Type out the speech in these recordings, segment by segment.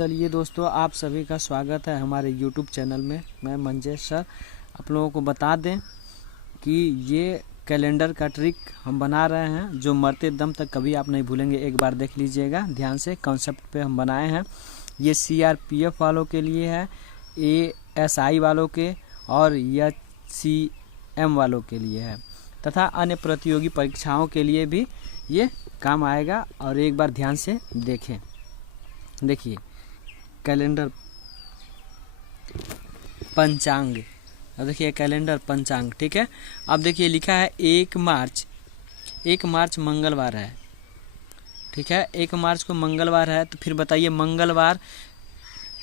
चलिए दोस्तों, आप सभी का स्वागत है हमारे YouTube चैनल में। मैं मंजेश सर आप लोगों को बता दें कि ये कैलेंडर का ट्रिक हम बना रहे हैं जो मरते दम तक कभी आप नहीं भूलेंगे। एक बार देख लीजिएगा ध्यान से, कॉन्सेप्ट पे हम बनाए हैं। ये CRPF वालों के लिए है, ASI वालों के और HCM वालों के लिए है तथा अन्य प्रतियोगी परीक्षाओं के लिए भी ये काम आएगा। और एक बार ध्यान से देखें, देखिए कैलेंडर पंचांग, अब देखिए कैलेंडर पंचांग, ठीक है। अब देखिए लिखा है 1 मार्च मंगलवार है, ठीक है। 1 मार्च को मंगलवार है, तो फिर बताइए मंगलवार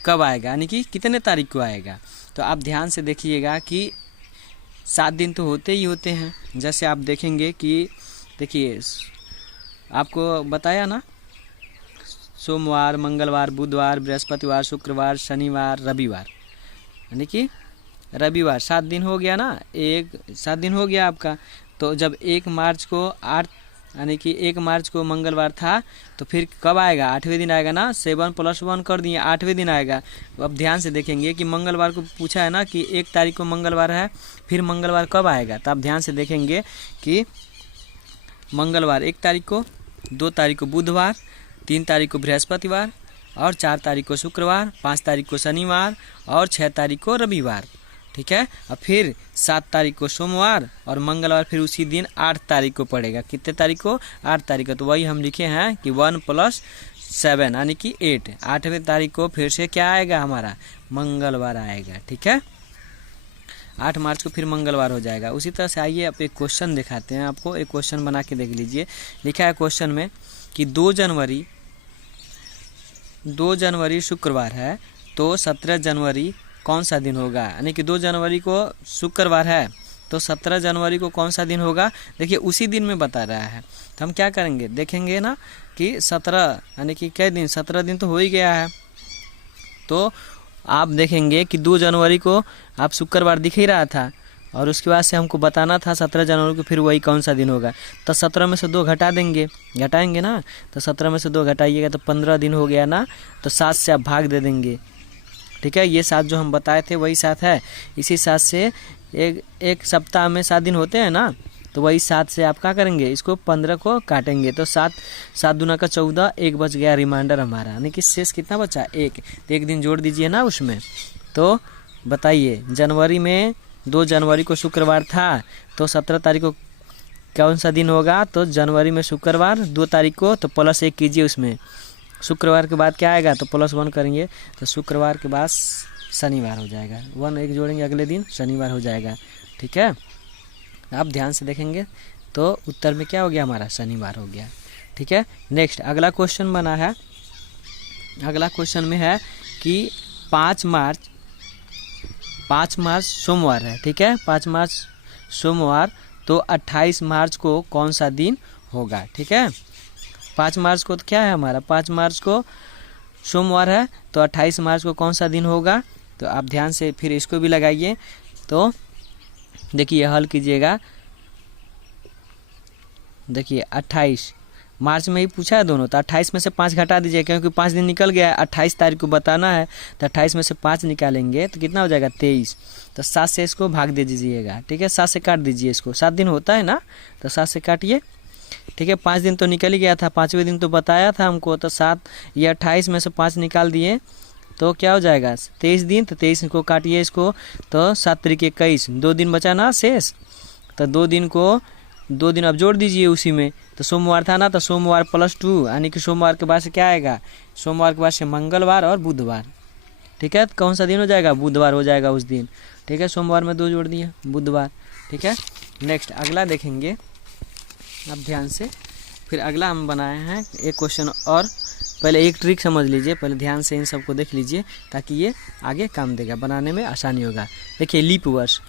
कब आएगा, यानी कि कितने तारीख को आएगा। तो आप ध्यान से देखिएगा कि 7 दिन तो होते ही होते हैं। जैसे आप देखेंगे कि देखिए आपको बताया ना, सोमवार, मंगलवार, बुधवार, बृहस्पतिवार, शुक्रवार, शनिवार, रविवार, यानी कि रविवार 7 दिन हो गया ना, 7 दिन हो गया आपका। तो जब 1 मार्च को 8 यानी कि 1 मार्च को मंगलवार था, तो फिर कब आएगा, 8वें दिन आएगा ना। 7 + 1 कर दिए, 8वें दिन आएगा। अब ध्यान से देखेंगे कि मंगलवार को पूछा है ना कि 1 तारीख को मंगलवार है, फिर मंगलवार कब आएगा। तो आप ध्यान से देखेंगे कि मंगलवार 1 तारीख को, 2 तारीख को बुधवार, 3 तारीख को बृहस्पतिवार और 4 तारीख को शुक्रवार, 5 तारीख को शनिवार और 6 तारीख को रविवार, ठीक है। और फिर 7 तारीख को सोमवार और मंगलवार फिर उसी दिन 8 तारीख को पड़ेगा। कितने तारीख को, 8 तारीख को। तो वही हम लिखे हैं कि 1 + 7 यानी कि 8। 8वें तारीख को फिर से क्या आएगा, हमारा मंगलवार आएगा, ठीक है। 8 मार्च को फिर मंगलवार हो जाएगा। उसी तरह से आइए आप एक क्वेश्चन दिखाते हैं आपको। एक क्वेश्चन बना के देख लीजिए। लिखा है क्वेश्चन में कि 2 जनवरी शुक्रवार है, तो 17 जनवरी कौन सा दिन होगा। यानी कि 2 जनवरी को शुक्रवार है, तो 17 जनवरी को कौन सा दिन होगा। देखिए उसी दिन में बता रहा है, तो हम क्या करेंगे, देखेंगे ना कि 17 यानी कि कै दिन, 17 दिन तो हो ही गया है। तो आप देखेंगे कि 2 जनवरी को आप शुक्रवार दिख ही रहा था, और उसके बाद से हमको बताना था 17 जनवरी को फिर वही कौन सा दिन होगा। तो 17 में से 2 घटाएंगे ना। तो 17 में से 2 घटाइएगा तो 15 दिन हो गया ना। तो 7 से आप भाग दे देंगे, ठीक है। ये 7 जो हम बताए थे वही 7 है। इसी 7 से एक सप्ताह में 7 दिन होते हैं ना, तो वही 7 से आप क्या करेंगे, इसको 15 को काटेंगे। तो 7 दूना का 14, 1 बच गया रिमाइंडर हमारा, यानी कि शेष कितना बचा, 1। तो 1 दिन जोड़ दीजिए ना उसमें। तो बताइए जनवरी में 2 जनवरी को शुक्रवार था, तो 17 तारीख को कौन सा दिन होगा। तो जनवरी में शुक्रवार, 2 तारीख को, तो +1 कीजिए उसमें। शुक्रवार के बाद क्या आएगा, तो +1 करेंगे, तो शुक्रवार के बाद शनिवार हो जाएगा। 1 जोड़ेंगे अगले दिन, शनिवार हो जाएगा, ठीक है। आप ध्यान से देखेंगे तो उत्तर में क्या हो गया, हमारा शनिवार हो गया, ठीक है। नेक्स्ट अगला क्वेश्चन बना है। अगला क्वेश्चन में है कि 5 मार्च सोमवार है, ठीक है। 5 मार्च सोमवार, तो 28 मार्च को कौन सा दिन होगा, ठीक है। 5 मार्च को तो क्या है हमारा, 5 मार्च को सोमवार है, तो 28 मार्च को कौन सा दिन होगा। तो आप ध्यान से फिर इसको भी लगाइए। तो देखिए हल कीजिएगा। देखिए 28 मार्च में ही पूछा है दोनों, तो 28 में से 5 घटा दीजिए, क्योंकि 5 दिन निकल गया है। 28 तारीख को बताना है, तो 28 में से 5 निकालेंगे तो कितना हो जाएगा, 23। तो 7 से इसको भाग दे दीजिएगा, ठीक है। 7 से काट दीजिए इसको, 7 दिन होता है ना, तो 7 से काटिए, ठीक है। 5 दिन तो निकल ही गया था, 5वें दिन तो बताया था हमको। तो 7 ये 28 में से 5 निकाल दिए तो क्या हो जाएगा, 23 दिन। तो 23 को काटिए इसको, तो 7 × 21, 2 दिन बचा ना शेष। तो 2 दिन अब जोड़ दीजिए उसी में। तो सोमवार था ना, तो सोमवार +2, यानी कि सोमवार के बाद से क्या आएगा, सोमवार के बाद से मंगलवार और बुधवार, ठीक है। तो कौन सा दिन हो जाएगा, बुधवार हो जाएगा उस दिन, ठीक है। सोमवार में 2 जोड़ दिए, बुधवार, ठीक है। नेक्स्ट अगला देखेंगे आप ध्यान से। फिर अगला हम बनाए हैं एक क्वेश्चन, और पहले एक ट्रिक समझ लीजिए, पहले ध्यान से इन सबको देख लीजिए ताकि ये आगे काम देगा, बनाने में आसानी होगा। देखिए लीप वर्ष,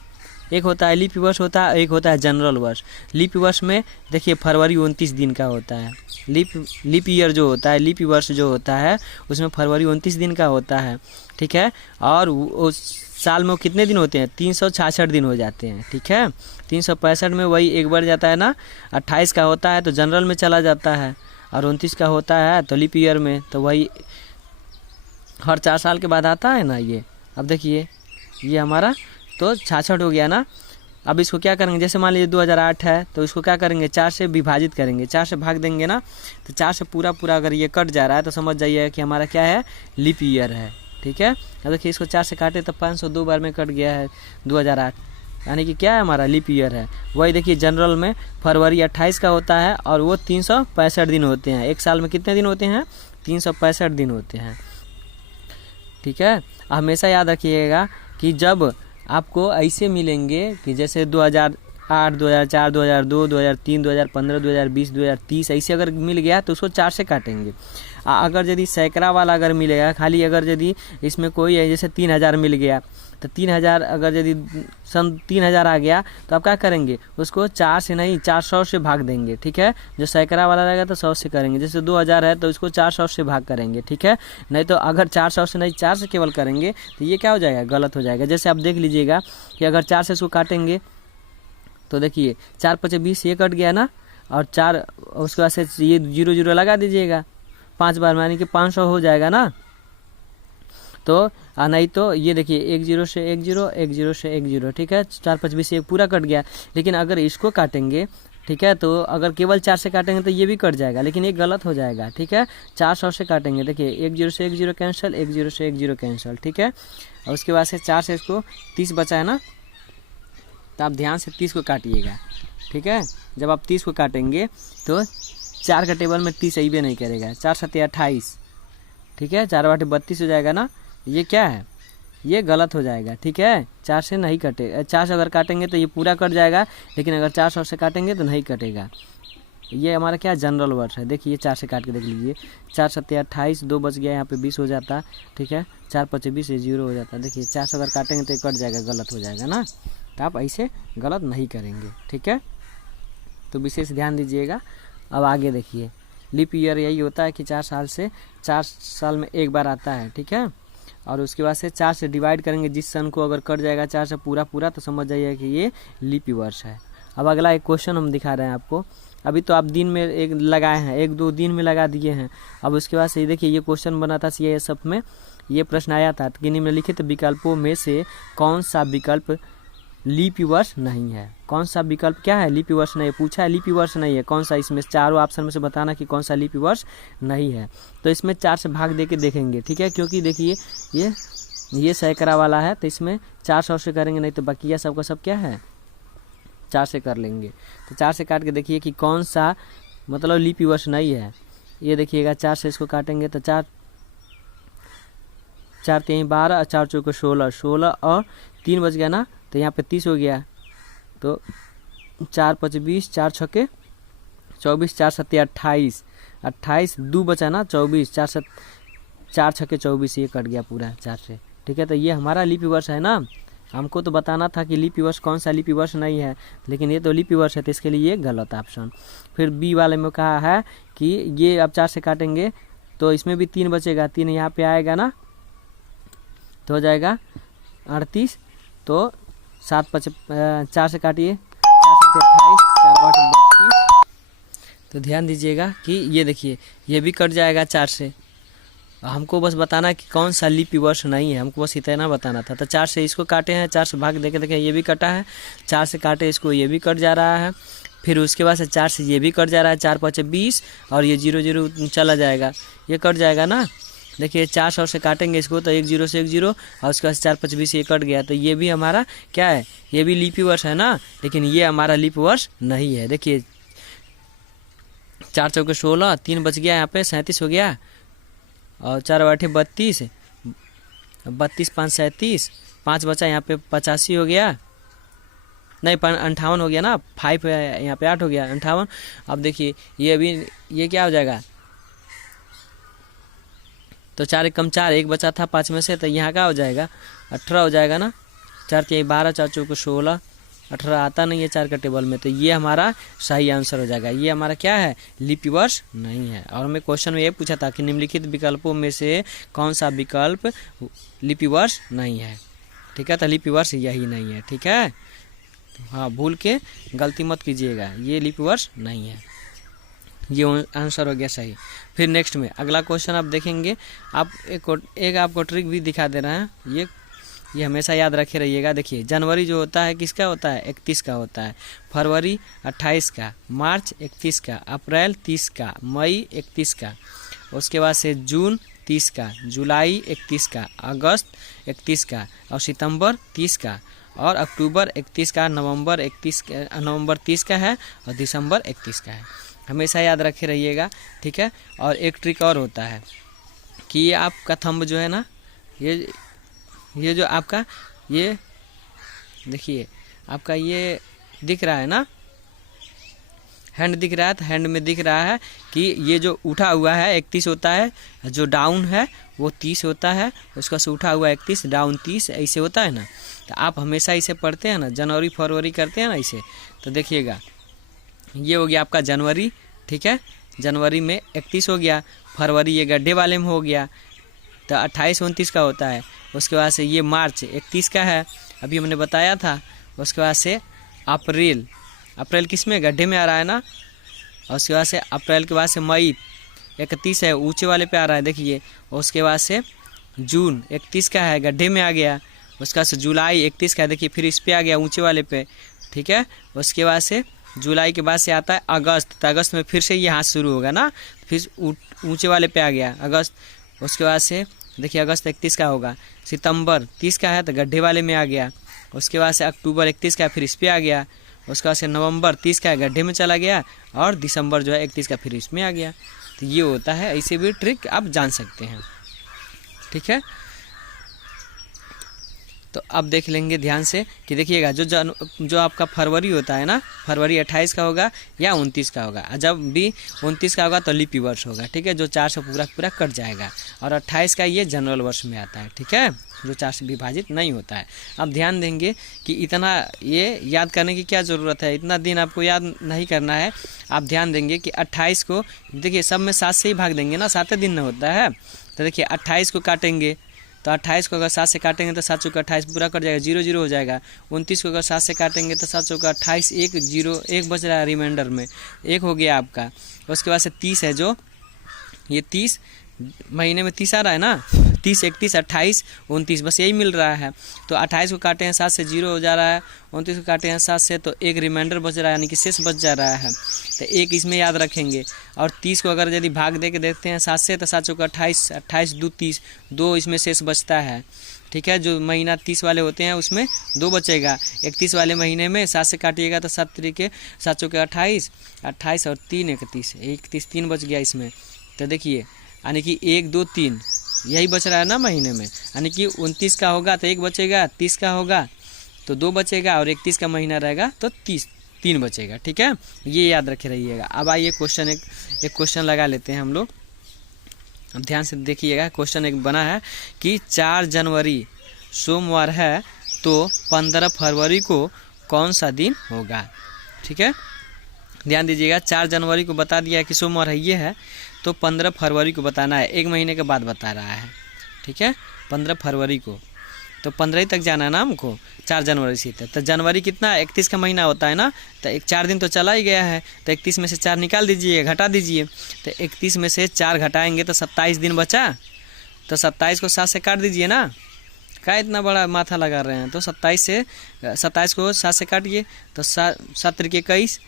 एक होता है लीप वर्ष होता है, एक होता है जनरल वर्ष। लीप वर्ष में देखिए फरवरी 29 दिन का होता है। लीप ईयर जो होता है, लीप वर्ष जो होता है, उसमें फरवरी 29 दिन का होता है, ठीक है। और उस साल में कितने दिन होते हैं, 366 दिन हो जाते हैं, ठीक है। 365 में वही एक बढ़ जाता है ना, 28 का होता है तो जनरल में चला जाता है, और 29 का होता है तो लीप ईयर में, तो वही हर 4 साल के बाद आता है ना ये। अब देखिए ये हमारा तो 66 हो गया ना। अब इसको क्या करेंगे, जैसे मान लीजिए 2008 है तो इसको क्या करेंगे 4 से विभाजित करेंगे, 4 से भाग देंगे ना, तो 4 से पूरा अगर ये कट जा रहा है तो समझ जाइए कि हमारा क्या है, लीप ईयर है। ठीक है, अब देखिए इसको 4 से काटे तो 502 बार में कट गया है 2008, यानी कि क्या है हमारा लीप ईयर है। वही देखिए जनरल में फरवरी 28 का होता है और वो 365 दिन होते हैं। एक साल में कितने दिन होते हैं, 365 दिन होते हैं। ठीक है, हमेशा याद रखिएगा कि जब आपको ऐसे मिलेंगे कि जैसे 2008, 2004, 2002, 2003, 2015, 2020, 2030 ऐसे अगर मिल गया तो उसको 4 से काटेंगे। अगर यदि सैकड़ा वाला अगर मिलेगा खाली, अगर यदि इसमें कोई है जैसे 3000 मिल गया तो 3000 अगर यदि सन 3000 आ गया तो आप क्या करेंगे, उसको 4 से नहीं 400 से भाग देंगे। ठीक है, जो सैकड़ा वाला रहेगा तो 100 से करेंगे। जैसे 2000 है तो इसको 400 से भाग करेंगे। ठीक है, नहीं तो अगर 400 से नहीं 4 से केवल करेंगे तो ये क्या हो जाएगा, गलत हो जाएगा। जैसे आप देख लीजिएगा कि अगर 4 से इसको काटेंगे तो देखिए 4 × 5 = 20 ये कट गया ना, और 4 उसके बाद से ये 0 लगा दीजिएगा 5 बार, यानी कि 500 हो जाएगा ना। तो नहीं तो ये देखिए 1 0 से 1 0, 1 0 से 1 0। ठीक है, 4 × 5 = 20 ये पूरा कट गया। लेकिन अगर इसको काटेंगे, ठीक है, तो अगर केवल 4 से काटेंगे तो ये भी कट जाएगा, लेकिन ये गलत हो जाएगा। ठीक है, 400 से काटेंगे, देखिए 1 0 से 1 0 कैंसिल, 1 0 से 1 0 कैंसिल। ठीक है, और उसके बाद से 4 से इसको 30 बचा है ना, तो आप ध्यान से 30 को काटिएगा। ठीक है, जब आप 30 को काटेंगे तो 4 का टेबल में 30 अइबे नहीं करेगा, 4 × 7 = 28। ठीक है, 4 × 8 = 32 हो जाएगा ना, ये क्या है, ये गलत हो जाएगा। ठीक है, 4 से नहीं कटे, 4 से अगर काटेंगे तो ये पूरा कट जाएगा, लेकिन अगर 400 से काटेंगे तो नहीं कटेगा। ये हमारा क्या जनरल वर्ड है। देखिए 4 से काट के देख लीजिए, 4 × 7 = 28, 2 बच गया, यहाँ पे 20 हो जाता। ठीक है, 4 × 5 = 20, ये 0 हो जाता। देखिए 4 से अगर काटेंगे तो ये कट जाएगा, गलत हो जाएगा ना, तो आप ऐसे गलत नहीं करेंगे। ठीक है, तो विशेष ध्यान दीजिएगा। अब आगे देखिए, लीप ईयर यही होता है कि 4 साल में एक बार आता है। ठीक है, और उसके बाद से 4 से डिवाइड करेंगे, जिस सन को अगर कट जाएगा 4 से पूरा तो समझ जाइए कि ये लीप वर्ष है। अब अगला एक क्वेश्चन हम दिखा रहे हैं आपको। अभी तो आप दिन में एक लगाए हैं, 1-2 दिन में लगा दिए हैं। अब उसके बाद से देखिए ये क्वेश्चन बना था CISF में, ये प्रश्न आया था कि निम्नलिखित विकल्पों में से कौन सा विकल्प लीप वर्ष नहीं है। कौन सा विकल्प क्या है, लीप वर्ष नहीं है, पूछा है लीप वर्ष नहीं है कौन सा, इसमें चारों ऑप्शन में से बताना कि कौन सा लीप वर्ष नहीं है। तो इसमें 4 से भाग दे के देखेंगे। ठीक है, क्योंकि देखिए ये सैकड़ा वाला है तो इसमें 400 से करेंगे, नहीं तो बकिया सबका सब क्या है 4 से कर लेंगे। तो 4 से काट के देखिए कि कौन सा मतलब लीप वर्ष नहीं है। ये देखिएगा 4 से इसको काटेंगे तो 4 × 3 = 12, 4 × 4 = 16 और 3 बच गया ना, तो यहाँ पे 30 हो गया। तो 4 × 5 = 20, 4 × 6 = 24, 4 × 7 = 28, 28 2 बचा ना 24, 4 × 6 = 24, ये कट गया पूरा 4 से। ठीक है, तो ये हमारा लीप वर्ष है ना। हमको तो बताना था कि लीप वर्ष कौन सा लीप वर्ष नहीं है, लेकिन ये तो लीप वर्ष है, तो इसके लिए ये गलत ऑप्शन। फिर बी वाले में कहा है कि ये अब 4 से काटेंगे तो इसमें भी 3 बचेगा, 3 यहाँ पे आएगा ना, तो हो जाएगा 38। तो 4 से काटिए, 4 × 7 = 28, 4 × 8 = 32। तो ध्यान दीजिएगा कि ये देखिए ये भी कट जाएगा 4 से। हमको बस बताना कि कौन सा लीप वर्ष नहीं है, हमको बस इतना बताना था। तो 4 से इसको काटे हैं, 4 से भाग देखे देखें ये भी कटा है, 4 से काटे इसको ये भी कट जा रहा है। फिर उसके बाद से 4 से ये भी कट जा रहा है, 4 × 5 = 20 और ये 0 0 चला जाएगा, ये कट जाएगा ना। देखिए 400 से काटेंगे इसको तो 1 0 से 1 0 और उसके बाद 4 × 5 = 20 ये कट गया, तो ये भी हमारा क्या है, ये भी लीप वर्ष है ना, लेकिन ये हमारा लीप वर्ष नहीं है। देखिए 4 × 4 = 16, 3 बच गया, यहाँ पे 37 हो गया और 4 × 8 = 32, 32 × 5 = 37, 5 बचा यहाँ पे 85 हो गया, नहीं 58 हो गया ना, 5 यहाँ पे 8 हो गया 58। अब देखिए ये अभी ये क्या हो जाएगा, तो 4 × 1 = 4, 1 बचा था 5 में से, तो यहाँ क्या हो जाएगा 18 हो जाएगा ना। 4 × 3 = 12, 4 × 4 = 16, 18 आता नहीं है 4 का टेबल में, तो ये हमारा सही आंसर हो जाएगा। ये हमारा क्या है, लीप वर्ष नहीं है। और हमें क्वेश्चन में ये पूछा था कि निम्नलिखित विकल्पों में से कौन सा विकल्प लीप वर्ष नहीं है। ठीक है, तो लीप वर्ष यही नहीं है। ठीक है, हाँ भूल के गलती मत कीजिएगा, ये लीप वर्ष नहीं है। ये आंसर हो गया सही। फिर नेक्स्ट में अगला क्वेश्चन आप देखेंगे, आप एक आपको ट्रिक भी दिखा दे रहे हैं, ये हमेशा याद रखे रहिएगा। देखिए जनवरी जो होता है किसका होता है, 31 का होता है, फरवरी 28 का, मार्च 31 का, अप्रैल 30 का, मई 31 का, उसके बाद से जून 30 का, जुलाई 31 का, अगस्त 31 का, और सितंबर 30 का, और अक्टूबर 31 का, नवंबर 30 का है, और दिसंबर 31 का है। हमेशा याद रखे रहिएगा, ठीक है। और एक ट्रिक और होता है कि ये आपका थंब जो है ना, ये जो आपका ये देखिए आपका ये दिख रहा है ना, हैंड दिख रहा है, तो हैंड में दिख रहा है कि ये जो उठा हुआ है 31 होता है, जो डाउन है वो 30 होता है, उसका से उठा हुआ 31, डाउन 30, ऐसे होता है ना। तो आप हमेशा इसे पढ़ते हैं ना, जनवरी फरवरी करते हैं ना इसे, तो देखिएगा ये हो गया आपका जनवरी, ठीक है, जनवरी में 31 हो गया, फरवरी ये गड्ढे वाले में हो गया, तो 28-29 का होता है। उसके बाद से ये मार्च 31 का है, अभी हमने बताया था। उसके बाद से अप्रैल किस में, गड्ढे में आ रहा है ना। और उसके बाद से अप्रैल के बाद से मई 31 है, ऊंचे वाले पे आ रहा है देखिए। उसके बाद से जून 31 का है, गड्ढे में आ गया। उसके बाद से जुलाई 31 का है, देखिए फिर इस पे आ गया ऊंचे वाले पे, ठीक है। उसके बाद से जुलाई के बाद से आता है अगस्त, तो अगस्त में फिर से ये हाथ शुरू होगा ना, फिर ऊंचे वाले पे आ गया अगस्त। उसके बाद से देखिए अगस्त 31 का होगा, सितंबर 30 का है तो गड्ढे वाले में आ गया। उसके बाद से अक्टूबर 31 का फिर इस पे आ गया। उसके बाद से नवंबर 30 का गड्ढे में चला गया, और दिसंबर जो है 31 का फिर इसमें आ गया। तो ये होता है, ऐसे भी ट्रिक आप जान सकते हैं, ठीक है। तो अब देख लेंगे ध्यान से कि देखिएगा जो आपका फरवरी होता है ना, फरवरी 28 का होगा या 29 का होगा। जब भी 29 का होगा तो लीपी वर्ष होगा, ठीक है, जो 4 से पूरा कट जाएगा। और 28 का ये जनरल वर्ष में आता है, ठीक है, जो 4 से विभाजित नहीं होता है। अब ध्यान देंगे कि इतना ये याद करने की क्या ज़रूरत है, इतना दिन आपको याद नहीं करना है। आप ध्यान देंगे कि 28 को देखिए सब में 7 से ही भाग देंगे ना, 7 दिन में होता है। तो देखिए 28 को काटेंगे, तो 28 को अगर 7 से काटेंगे तो 7 चौका 28 पूरा कट जाएगा, 0 0 हो जाएगा। 29 को अगर 7 से काटेंगे तो 7 चौका 28, 1 बच रहा है रिमाइंडर में, 1 हो गया आपका। उसके बाद से 30 है, जो ये 30 महीने में 30 आ रहा है ना, 30, 31, 28, 29, बस यही मिल रहा है। तो 28 को काटे हैं 7 से 0 हो जा रहा है, 29 को काटे हैं 7 से तो 1 रिमाइंडर बच रहा है, यानी कि शेष बच जा रहा है, तो 1 इसमें याद रखेंगे। और 30 को अगर यदि भाग दे के देखते हैं 7 से, तो 7 चौका 28, 28 2 30, 2 इसमें शेष बचता है, ठीक है। जो महीना 30 वाले होते हैं उसमें 2 बचेगा। 31 वाले महीने में 7 से काटिएगा तो 7 तरीके 7 चौके 28, 28 और 3 31, 31 3 बच गया इसमें। तो देखिए यानी कि 1 2 3 यही बच रहा है ना महीने में, यानी कि 29 का होगा तो 1 बचेगा, 30 का होगा तो 2 बचेगा, और 31 का महीना रहेगा तो 3 बचेगा, ठीक है। ये याद रखे रहिएगा। अब आइए क्वेश्चन एक क्वेश्चन लगा लेते हैं हम लोग। अब ध्यान से देखिएगा, क्वेश्चन एक बना है कि 4 जनवरी सोमवार है तो 15 फरवरी को कौन सा दिन होगा, ठीक है। ध्यान दीजिएगा, 4 जनवरी को बता दिया है कि सोमवार है ये है, तो 15 फरवरी को बताना है, 1 महीने के बाद बता रहा है, ठीक है, 15 फरवरी को। तो 15 तक जाना है ना हमको, 4 जनवरी से। तो जनवरी कितना 31 का महीना होता है ना, तो 4 दिन तो चला ही गया है, तो 31 में से 4 निकाल दीजिए, घटा दीजिए। तो 31 में से 4 घटाएंगे तो 27 दिन बचा, तो 27 को 7 से काट दीजिए ना, क्या इतना बड़ा माथा लगा रहे हैं। तो 27 को 7 से काटिए तो 7 तरीके 21,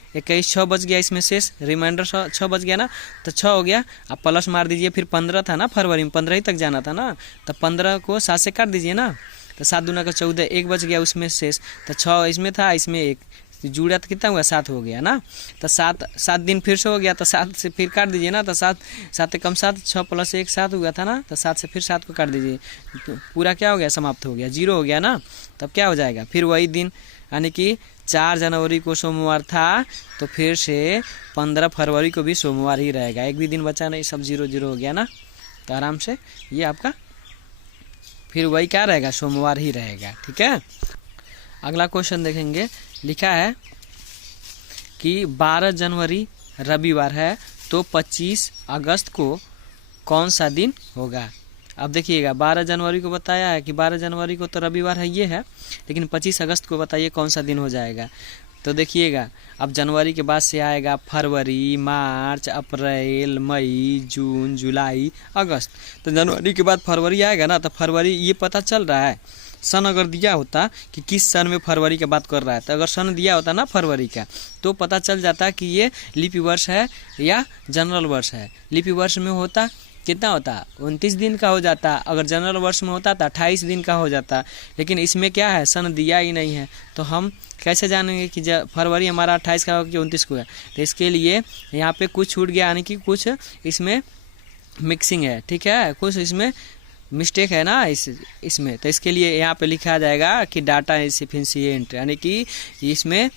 6 बच गया, इसमें शेष रिमाइंडर 6 बच गया ना, तो 6 हो गया। अब प्लस मार दीजिए, फिर 15 था ना फरवरी में, 15 ही तक जाना था ना, तो 15 को 7 से काट दीजिए ना, तो 7 दूना का 14, 1 बच गया उसमें शेष, तो 6 इसमें था, इसमें 1 जुड़ा तो कितना हुआ 7 हो गया ना। तो 7 दिन फिर से हो गया, तो 7 से फिर काट दीजिए ना, तो 7 कम 7, 6 + 1 7 हुआ था ना, तो 7 से फिर 7 को काट दीजिए, तो पूरा क्या हो गया, समाप्त हो गया, 0 हो गया ना। तब क्या हो जाएगा, फिर वही दिन, यानी कि 4 जनवरी को सोमवार था तो फिर से 15 फरवरी को भी सोमवार ही रहेगा, एक भी दिन बचा नहीं, सब 0 0 हो गया ना। तो आराम से ये आपका फिर वही क्या रहेगा, सोमवार ही रहेगा, ठीक है। अगला क्वेश्चन देखेंगे, लिखा है कि 12 जनवरी रविवार है तो 25 अगस्त को कौन सा दिन होगा। अब देखिएगा 12 जनवरी को बताया है कि 12 जनवरी को तो रविवार है ये है, लेकिन 25 अगस्त को बताइए कौन सा दिन हो जाएगा। तो देखिएगा अब जनवरी के बाद से आएगा फरवरी, मार्च, अप्रैल, मई, जून, जुलाई, अगस्त। तो जनवरी के बाद फरवरी आएगा ना, तो फरवरी ये पता चल रहा है सन अगर दिया होता कि किस सन में फरवरी की बात कर रहा है, तो अगर सन दिया होता ना फरवरी का तो पता चल जाता कि ये लीपी वर्ष है या जनरल वर्ष है। लीपी वर्ष में होता कितना होता 29 दिन का हो जाता, अगर जनरल वर्ष में होता तो 28 दिन का हो जाता। लेकिन इसमें क्या है, सन दिया ही नहीं है, तो हम कैसे जानेंगे कि फरवरी हमारा 28 का होगा कि 29 को है। तो इसके लिए यहाँ पे कुछ छूट गया, यानी कि कुछ इसमें मिक्सिंग है, ठीक है, कुछ इसमें मिस्टेक है ना इसमें। तो इसके लिए यहाँ पे लिखा जाएगा कि डाटा इनसफिशिएंट, यानी कि इसमें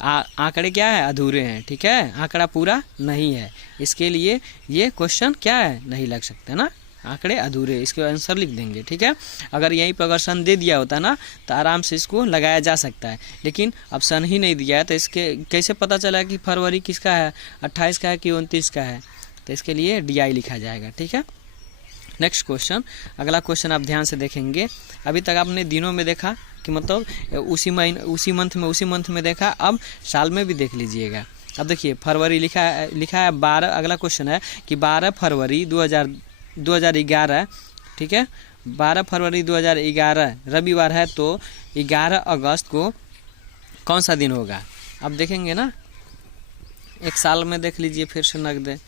आंकड़े क्या है, अधूरे हैं, ठीक है, आंकड़ा पूरा नहीं है। इसके लिए ये क्वेश्चन क्या है, नहीं लग सकता ना, आंकड़े अधूरे, इसके आंसर लिख देंगे, ठीक है। अगर यहीं पर अगर सन दे दिया होता ना तो आराम से इसको लगाया जा सकता है, लेकिन अब सन ही नहीं दिया है, तो इसके कैसे पता चला कि फरवरी किसका है, 28 का है कि 29 का है। तो इसके लिए DI लिखा जाएगा, ठीक है। नेक्स्ट क्वेश्चन, अगला क्वेश्चन आप ध्यान से देखेंगे। अभी तक आपने दिनों में देखा कि मतलब उसी मंथ में देखा, अब साल में भी देख लीजिएगा। अब देखिए फरवरी लिखा है 12, अगला क्वेश्चन है कि 12 फरवरी 2011, ठीक है, 12 फरवरी 2011 रविवार है, तो 11 अगस्त को कौन सा दिन होगा। अब देखेंगे ना, एक साल में देख लीजिए फिर से नक दे।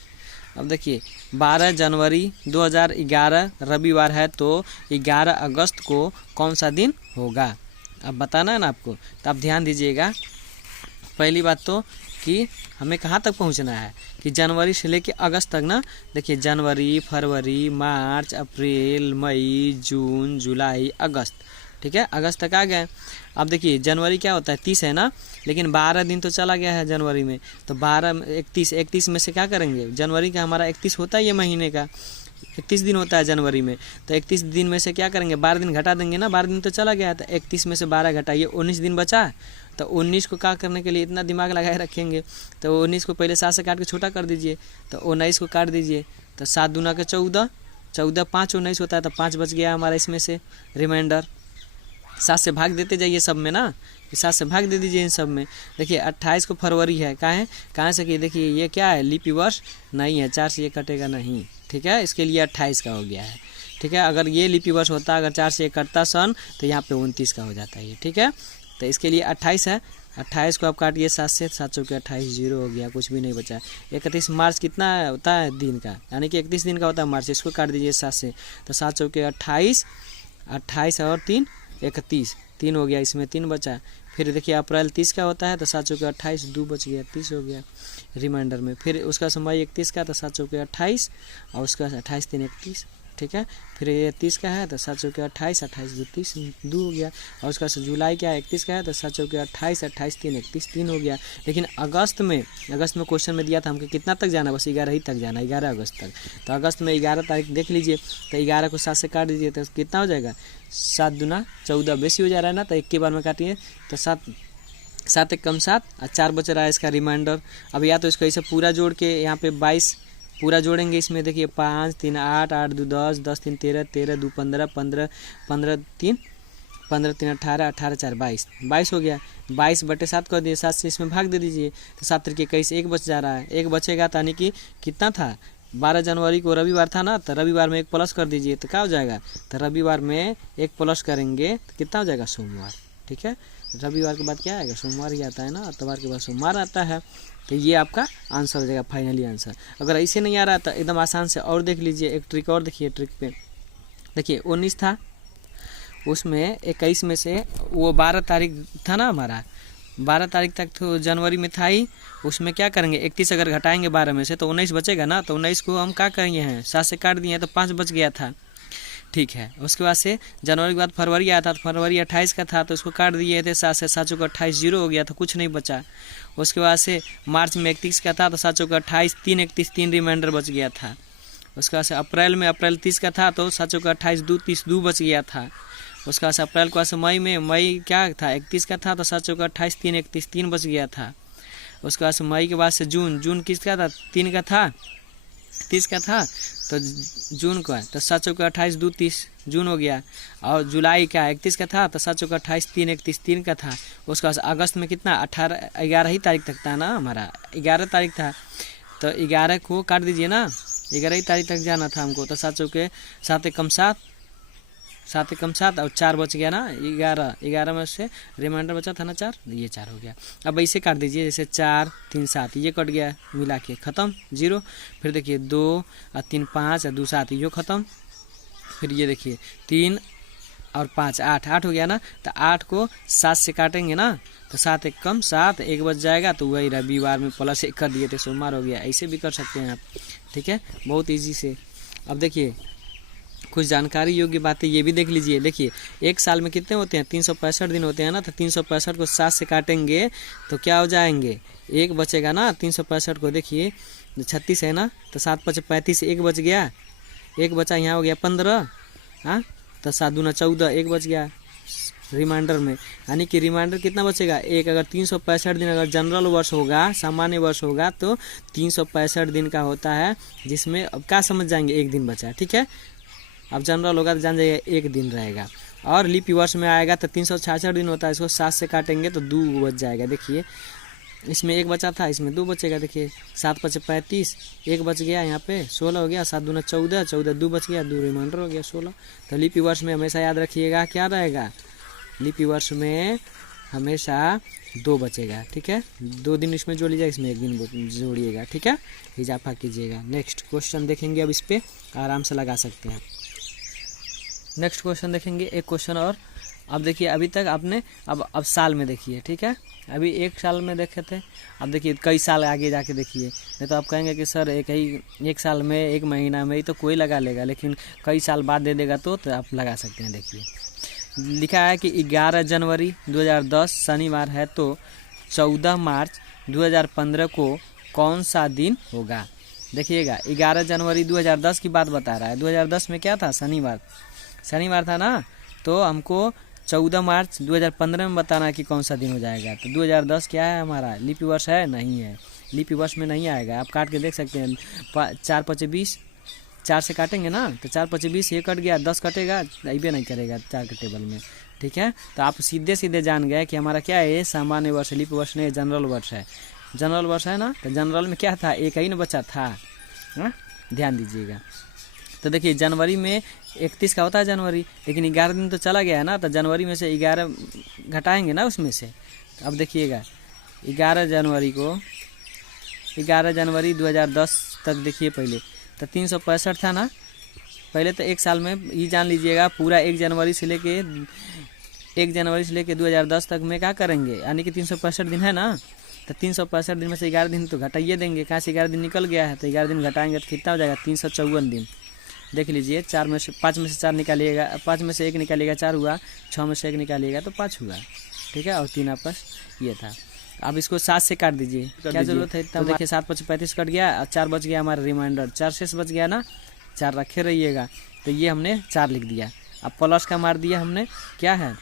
अब देखिए 12 जनवरी 2011 रविवार है, तो 11 अगस्त को कौन सा दिन होगा, अब बताना है ना आपको। तो आप ध्यान दीजिएगा, पहली बात तो कि हमें कहाँ तक पहुँचना है कि जनवरी से लेके अगस्त तक ना। देखिए जनवरी, फरवरी, मार्च, अप्रैल, मई, जून, जुलाई, अगस्त, ठीक है, अगस्त तक आ गए। अब देखिए जनवरी क्या होता है 30 है ना, लेकिन 12 दिन तो चला गया है जनवरी में, तो 12 31 में से क्या करेंगे, जनवरी का हमारा 31 होता है, ये महीने का 31 दिन होता है जनवरी में, तो 31 दिन में से क्या करेंगे, 12 दिन घटा देंगे ना, 12 दिन तो चला गया, तो 31 में से 12 घटाइए, 19 दिन बचा। तो 19 को क्या करने के लिए इतना दिमाग लगाए रखेंगे, तो 19 को पहले 7 से काट के छोटा कर दीजिए, तो 19 को काट दीजिए, तो 7 दूना के 14, 14 5 19 होता है, तो 5 बच गया हमारा इसमें से रिमाइंडर। 7 से भाग देते जाइए सब में ना, 7 से भाग दे दीजिए इन सब में। देखिए 28 को फरवरी है, कहाँ से कि देखिए ये क्या है, लीपी वर्ष नहीं है, 4 से ये कटेगा नहीं, ठीक है, इसके लिए 28 का हो गया है, ठीक है। अगर ये लीपी वर्ष होता, अगर 4 से ये कटता सन, तो यहाँ पे 29 का हो जाता है ये, ठीक है। तो इसके लिए 28 है, 28 को आप काटिए 7 से, 7 चौके 28, 0 हो गया, कुछ भी नहीं बचा। 31 मार्च कितना होता है दिन का, यानी कि 31 दिन का होता है मार्च, इसको काट दीजिए 7 से, तो 7 चौके 28, 28 और 3 31, 3 हो गया, इसमें 3 बचा। फिर देखिए अप्रैल 30 का होता है, तो 7 चौके 28, 2 बच गया, 30 हो गया रिमाइंडर में। फिर उसका समय 31 का, तो 7 चौके 28 और उसका 28 3 31, ठीक है। फिर ये 30 का है, तो 7 चौके 28, 28 2 30, 2 हो गया। और उसका जुलाई क्या है 31 का है, तो 7 चौके 28, 28 3 31, 3 हो गया। लेकिन अगस्त में क्वेश्चन में दिया था हमको कितना तक जाना, बस 11 ही तक जाना, 11 अगस्त तक। तो अगस्त में 11 तारीख देख लीजिए, तो 11 को 7 से काट दीजिए, तो कितना हो जाएगा, 7 दूना 14, बेसी हो जा रहा है ना, तो एक के बार में काटिए, तो 7 एक कम 7 और 4 बच रहा है इसका रिमाइंडर। अब या तो इसको ऐसे पूरा जोड़ के यहाँ पे 22 पूरा जोड़ेंगे, इसमें देखिए 5 3 8 8 2 10 10 3 13 13 2 15 15 15 3 15 3 18 18 4 22 22 हो गया। 22/7 कर दिए, 7 से इसमें भाग दे दीजिए, तो 7 तरीके 21, 1 बच जा रहा है, 1 बचेगा, यानी कि कितना था, 12 जनवरी को रविवार था ना, तो रविवार में 1 प्लस कर दीजिए, तो क्या हो जाएगा, तो रविवार में 1 प्लस करेंगे तो कितना हो जाएगा, सोमवार, ठीक है। रविवार के बाद क्या आएगा, सोमवार ही आता है ना, इतवार के बाद सोमवार आता है। तो ये आपका आंसर हो जाएगा, फाइनली आंसर। अगर ऐसे नहीं आ रहा तो एकदम आसान से और देख लीजिए, एक ट्रिक और देखिए, ट्रिक पे देखिए 19 था, उसमें 21 में से वो 12 तारीख था ना हमारा, 12 तारीख तक तो जनवरी में था ही, उसमें क्या करेंगे 31 अगर घटाएंगे 12 में से तो 19 बचेगा ना, तो 19 को हम क्या करेंगे हैं 7 से काट दिए, तो 5 बच गया था, ठीक है। उसके बाद से जनवरी के बाद फरवरी आया था, तो फरवरी 28 का था, तो उसको काट दिए थे 7 से, 7 चौके 28, 0 हो गया, तो कुछ नहीं बचा। उसके बाद से मार्च में 31 का था, तो 7 चौके 28, 3 31, 3 रिमाइंडर बच गया था। उसके बाद से अप्रैल 30 का था, तो 7 चौके 28, 2 30, 2 बच गया था। उसके बाद से अप्रैल के बाद से मई क्या था 31 का था, तो 7 चौके 28, 3 31, 3 बच गया था। उसके बाद से मई के बाद से जून किसका था, 3 का था, 30 का था तो जून का है तो 7 चौके 28, 2 30 जून हो गया। और जुलाई का 31 का था तो 7 चौके 28, 3 31 3 का था। उसके बाद अगस्त में कितना 11 ही तारीख तक था ना, हमारा 11 तारीख था तो 11 को काट दीजिए ना, 11 ही तारीख तक जाना था हमको। तो 7 चौके 7 एकम 7, 7 एकम 7 और 4 बच गया ना, 11 में से रिमाइंडर बचा था ना 4, ये 4 हो गया। अब इसे काट दीजिए, जैसे 4 3 7 ये कट गया मिला के खत्म 0। फिर देखिए 2 और 3 5 और 2 7 ये खत्म। फिर ये देखिए 3 और 5 8, 8 हो गया ना। तो 8 को 7 से काटेंगे ना तो 7 एकम 7, 1 बच जाएगा तो वही रविवार में प्लस 1 कर दिए थे, सोमवार हो गया। ऐसे भी कर सकते हैं आप, ठीक है, बहुत ईजी से। अब देखिए कुछ जानकारी योग्य बातें ये भी देख लीजिए। देखिए एक साल में कितने होते हैं, 365 दिन होते हैं ना। तो 365 को 7 से काटेंगे तो क्या हो जाएंगे, 1 बचेगा ना। 365 को देखिए 36 है ना, तो 7 5 35, 1 बच गया, 1 बचा, यहाँ हो गया 15, हाँ तो 7 दूना 14, 1 बच गया रिमाइंडर में। यानी कि रिमाइंडर कितना बचेगा, 1। अगर 365 दिन अगर जनरल वर्ष होगा, सामान्य वर्ष होगा तो 365 दिन का होता है, जिसमें अब क्या समझ जाएंगे, 1 दिन बचा है, ठीक है। अब जनरल होगा तो जान जाइए 1 दिन रहेगा। और लीप वर्ष में आएगा तो 366 दिन होता है, इसको 7 से काटेंगे तो 2 बच जाएगा। देखिए इसमें 1 बचा था, इसमें 2 बचेगा। देखिए 7 5 35, 1 बच गया, यहाँ पे 16 हो गया, 7 दूना 14, 14 2 बच गया, 2 रिमाइंडर हो गया 16। तो लीप वर्ष में हमेशा याद रखिएगा क्या रहेगा, लीप वर्ष में हमेशा 2 बचेगा, ठीक है। 2 दिन इसमें जोड़ लीजिएगा, इसमें 1 दिन जोड़िएगा, ठीक है, इजाफा कीजिएगा। नेक्स्ट क्वेश्चन देखेंगे, अब इस पर आराम से लगा सकते हैं। नेक्स्ट क्वेश्चन देखेंगे, एक क्वेश्चन और। अब देखिए अभी तक आपने अब साल में देखिए, ठीक है, अभी 1 साल में देखे थे। अब देखिए कई साल आगे जाके देखिए, नहीं तो आप कहेंगे कि सर एक साल में, 1 महीना में ही तो कोई लगा लेगा, लेकिन कई साल बाद दे देगा तो आप लगा सकते हैं। देखिए लिखा है कि 11 जनवरी 2010 शनिवार है तो 14 मार्च 2015 को कौन सा दिन होगा। देखिएगा 11 जनवरी 2010 की बात बता रहा है। 2010 में क्या था, शनिवार था ना। तो हमको 14 मार्च 2015 में बताना है कि कौन सा दिन हो जाएगा। तो 2010 क्या है हमारा, लीप वर्ष है, नहीं है, लीप वर्ष में नहीं आएगा। आप काट के देख सकते हैं, 4 5 20, 4 से काटेंगे ना तो 4 5 20, ये कट गया, 10 कटेगा, अबे नहीं करेगा 4 के टेबल में, ठीक है। तो आप सीधे जान गए कि हमारा क्या है, ये सामान्य वर्ष, लीप वर्ष नहीं, जनरल वर्ष है। जनरल वर्ष है ना, तो जनरल में क्या था, 1 ही ना बचा था, हाँ ध्यान दीजिएगा। तो देखिए जनवरी में 31 का होता है जनवरी, लेकिन 11 दिन तो चला गया है ना, तो जनवरी में से 11 घटाएंगे ना उसमें से। अब देखिएगा 11 जनवरी 2010 तक देखिए पहले तो 365 था ना पहले। तो 1 साल में ये जान लीजिएगा पूरा 1 जनवरी से लेके 2010 तक में क्या करेंगे, यानी कि 365 दिन है ना। तो 365 दिन में से 11 दिन तो घटाइए देंगे, कहाँ से 11 दिन निकल गया है, तो 11 दिन घटाएंगे तो कितना हो जाएगा, 354 दिन। देख लीजिए 5 में से 4 निकालिएगा, 5 में से 1 निकालिएगा 4 हुआ, 6 में से 1 निकालिएगा तो 5 हुआ, ठीक है। और 3 आपस ये था। अब इसको 7 से काट दीजिए, क्या जरूरत है इतना। तो देखिए 7 5 35 कट गया और 4 बच गया हमारा रिमाइंडर, 4 शेष बच गया ना, 4 रखे रहिएगा। तो ये हमने 4 लिख दिया। अब प्लस का मार दिया हमने, क्या है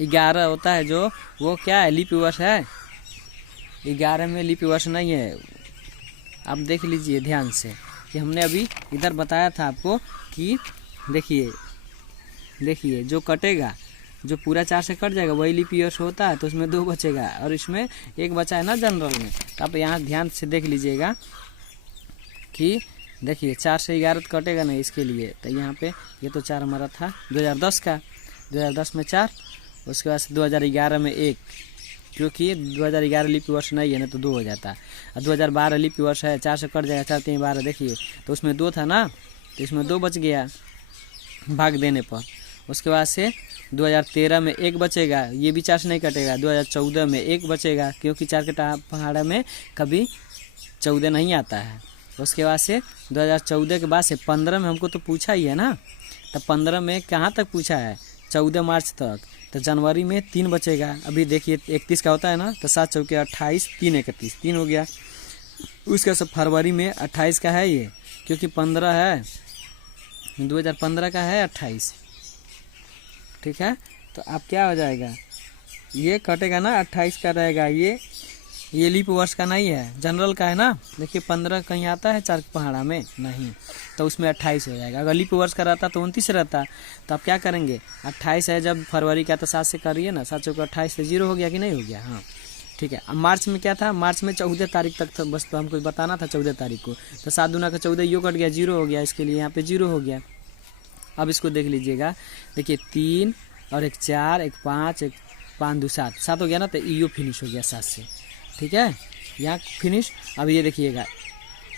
11 होता है जो, वो क्या है, लीप वर्ष है। 11 में लीप वर्ष नहीं है। आप देख लीजिए ध्यान से कि हमने अभी इधर बताया था आपको कि देखिए जो कटेगा, जो पूरा 4 से कट जाएगा वही लीप ईयर्स होता है, तो उसमें 2 बचेगा और इसमें 1 बचा है ना जनरल में। तो आप यहाँ ध्यान से देख लीजिएगा कि देखिए 4 से 11 तो कटेगा नहीं इसके लिए। तो यहाँ पे ये तो 4 हमारा था 2010 का, 2010 में 4, उसके बाद 2011 में 1, क्योंकि 2011 लीप वर्ष नहीं है ना तो 2 हो जाता। और 2012 लीप वर्ष है, 4 से कट जाएगा, 4 3 12, देखिए तो उसमें 2 था ना, तो इसमें 2 बच गया भाग देने पर। उसके बाद से 2013 में 1 बचेगा, ये भी 4 से नहीं कटेगा। 2014 में 1 बचेगा, क्योंकि 4 के पहाड़ा में कभी 14 नहीं आता है। उसके बाद से 2014 के बाद से 15 में हमको तो पूछा ही है ना, तो 15 में कहाँ तक पूछा है, 14 मार्च तक। तो जनवरी में 3 बचेगा। अभी देखिए 31 का होता है ना, तो 7 चौके 28, 3 31, 3 हो गया। उसका सब फरवरी में 28 का है ये, क्योंकि 15 है, 2015 का है 28, ठीक है। तो आप क्या हो जाएगा, ये कटेगा ना 28 का रहेगा ये, ये लीप वर्ष का नहीं है, जनरल का है ना। देखिए 15 कहीं आता है चार पहाड़ा में नहीं, तो उसमें 28 हो जाएगा। अगर लीप वर्ष का रहता तो 29 रहता, तो आप क्या करेंगे 28 है जब फरवरी का, तो 7 से करिए ना, 7 चौका 28 से 0 हो गया कि नहीं हो गया। हाँ ठीक है। अब मार्च में क्या था, मार्च में 14 तारीख तक था बस, तो हमको बताना था 14 तारीख को, तो 7 दूना का 14 यो कट गया, 0 हो गया, इसके लिए यहाँ पे 0 हो गया। अब इसको देख लीजिएगा, देखिए 3 और एक 4 एक 5 एक 5 2 7 7 हो गया ना, तो यो फिनिश हो गया 7 से, ठीक है, यहाँ फिनिश। अब ये देखिएगा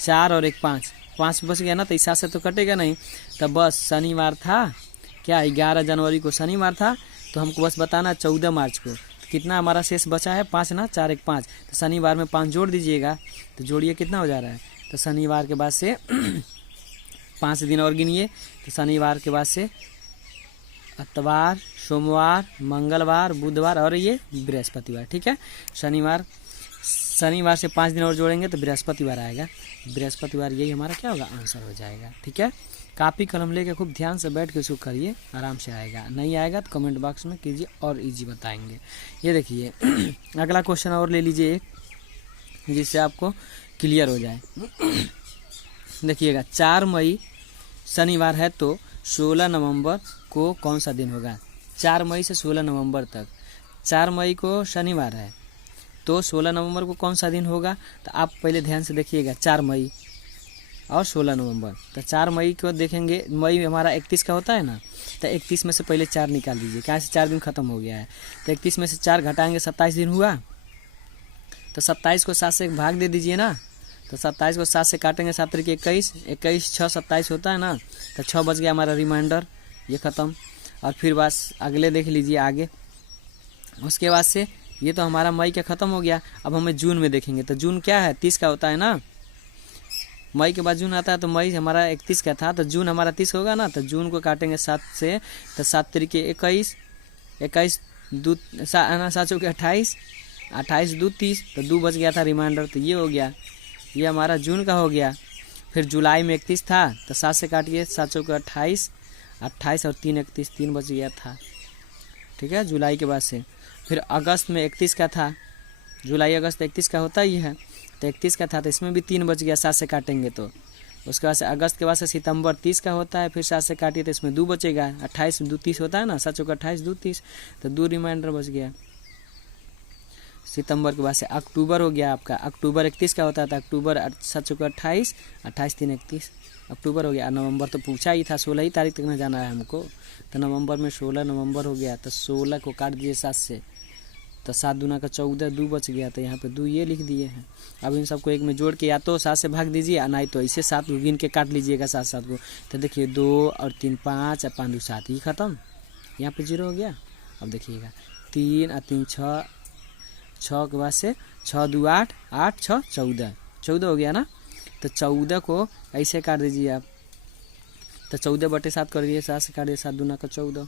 4 और एक 5 बच गया ना, तो इस 7 से तो कटेगा नहीं, तब बस शनिवार था क्या, 11 जनवरी को शनिवार था, तो हमको बस बताना 14 मार्च को कितना हमारा शेष बचा है, 5 ना, 4 एक 5, तो शनिवार में 5 जोड़ दीजिएगा, तो जोड़िए कितना हो जा रहा है, तो शनिवार के बाद से 5 दिन और गिनिए, तो शनिवार के बाद से इतवार सोमवार मंगलवार बुधवार और ये बृहस्पतिवार, ठीक है। शनिवार से 5 दिन और जोड़ेंगे तो बृहस्पतिवार आएगा, बृहस्पतिवार यही हमारा क्या होगा, आंसर हो जाएगा, ठीक है। कापी कलम लेके खूब ध्यान से बैठ के इसको करिए, आराम से आएगा, नहीं आएगा तो कमेंट बॉक्स में कीजिए और इजी बताएंगे। ये देखिए अगला क्वेश्चन और ले लीजिए एक, जिससे आपको क्लियर हो जाए। देखिएगा 4 मई शनिवार है तो 16 नवंबर को कौन सा दिन होगा। 4 मई से 16 नवंबर तक, 4 मई को शनिवार है तो 16 नवंबर को कौन सा दिन होगा, तो आप पहले ध्यान से देखिएगा 4 मई और 16 नवंबर, तो 4 मई को देखेंगे, मई हमारा 31 का होता है ना, तो 31 में से पहले 4 निकाल दीजिए, क्या से 4 दिन खत्म हो गया है, तो 31 में से 4 घटाएंगे 27 दिन हुआ, तो 27 को 7 से भाग दे दीजिए ना, तो 27 को 7 से काटेंगे, 7 तरीके 21 21 6 27 होता है ना, तो 6 बच गया हमारा रिमाइंडर, ये ख़त्म। और फिर बस अगले देख लीजिए आगे, उसके बाद से ये तो हमारा मई का ख़त्म हो गया। अब हमें जून में देखेंगे, तो जून क्या है, 30 का होता है ना, मई के बाद जून आता है, तो मई हमारा 31 का था, तो जून हमारा 30 होगा ना, तो जून को काटेंगे 7 से, तो 7 तरीके 21 21 2 7 चौके 28 28 2 30, तो 2 बच गया था रिमाइंडर, तो ये हो गया, ये हमारा जून का हो गया। फिर जुलाई में 31 था, तो 7 से काटिए, 7 चौके 28 28 और 3 31, 3 बच गया था, ठीक है, जुलाई के बाद से। फिर अगस्त में 31 का था, जुलाई अगस्त 31 का होता ही है, तो 31 का था, तो इसमें भी 3 बच गया, 7 से काटेंगे तो। उसके बाद से अगस्त के बाद से सितंबर 30 का होता है, फिर 7 से काटिए तो इसमें 2 बचेगा, 28 2 30 होता है ना, 7 चौका 28 2 30, तो 2 रिमाइंडर बच गया। सितंबर के बाद से अक्टूबर हो गया आपका, अक्टूबर 31 का होता था, अक्टूबर 7 चौका 28 28 3 31, अक्टूबर हो गया। नवंबर तो पूछा ही था, 16 ही तारीख तक ना जाना है हमको, तो नवंबर में 16 नवंबर हो गया, तो 16 को काट दिए 7 से, तो 7 दूना का 14, 2 बच गया, तो यहाँ पे 2 ये लिख दिए हैं। अब इन सबको एक में जोड़ के या तो 7 से भाग दीजिए, या नहीं तो इसे 7 को गिन के काट लीजिएगा 7 को, तो देखिए 2 और 3 5 और 5 2 7, ये ख़त्म, यहाँ पे 0 हो गया। अब देखिएगा 3 और 3 6, 6 के बाद से 6 2 8 8 6 14 14 हो गया ना, तो 14 को ऐसे काट दीजिए आप, तो 14/7 कर दिए, 7 से काट दिए, 7 दूना का 14,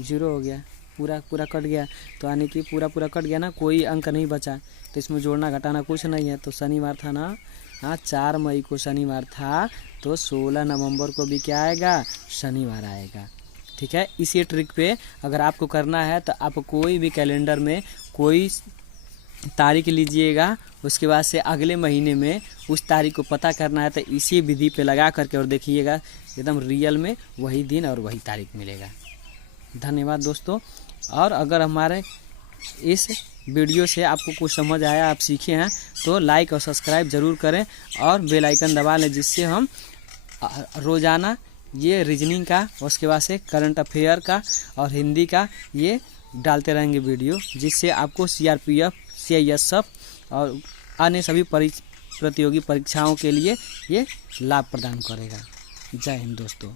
0 हो गया, पूरा कट गया, तो यानी कि पूरा कट गया ना, कोई अंक नहीं बचा, तो इसमें जोड़ना घटाना कुछ नहीं है। तो शनिवार था ना, हाँ 4 मई को शनिवार था, तो 16 नवंबर को भी क्या आएगा, शनिवार आएगा, ठीक है। इसी ट्रिक पे अगर आपको करना है तो आप कोई भी कैलेंडर में कोई तारीख लीजिएगा, उसके बाद से अगले महीने में उस तारीख को पता करना है, तो इसी विधि पे लगा करके और देखिएगा एकदम रियल में वही दिन और वही तारीख मिलेगा। धन्यवाद दोस्तों, और अगर हमारे इस वीडियो से आपको कुछ समझ आया, आप सीखे हैं, तो लाइक और सब्सक्राइब ज़रूर करें और बेल आइकन दबा लें, जिससे हम रोज़ाना ये रीजनिंग का, उसके बाद से करंट अफेयर का और हिंदी का ये डालते रहेंगे वीडियो, जिससे आपको CRPF CISF और अन्य सभी प्रतियोगी परीक्षाओं के लिए ये लाभ प्रदान करेगा। जय हिंद दोस्तों।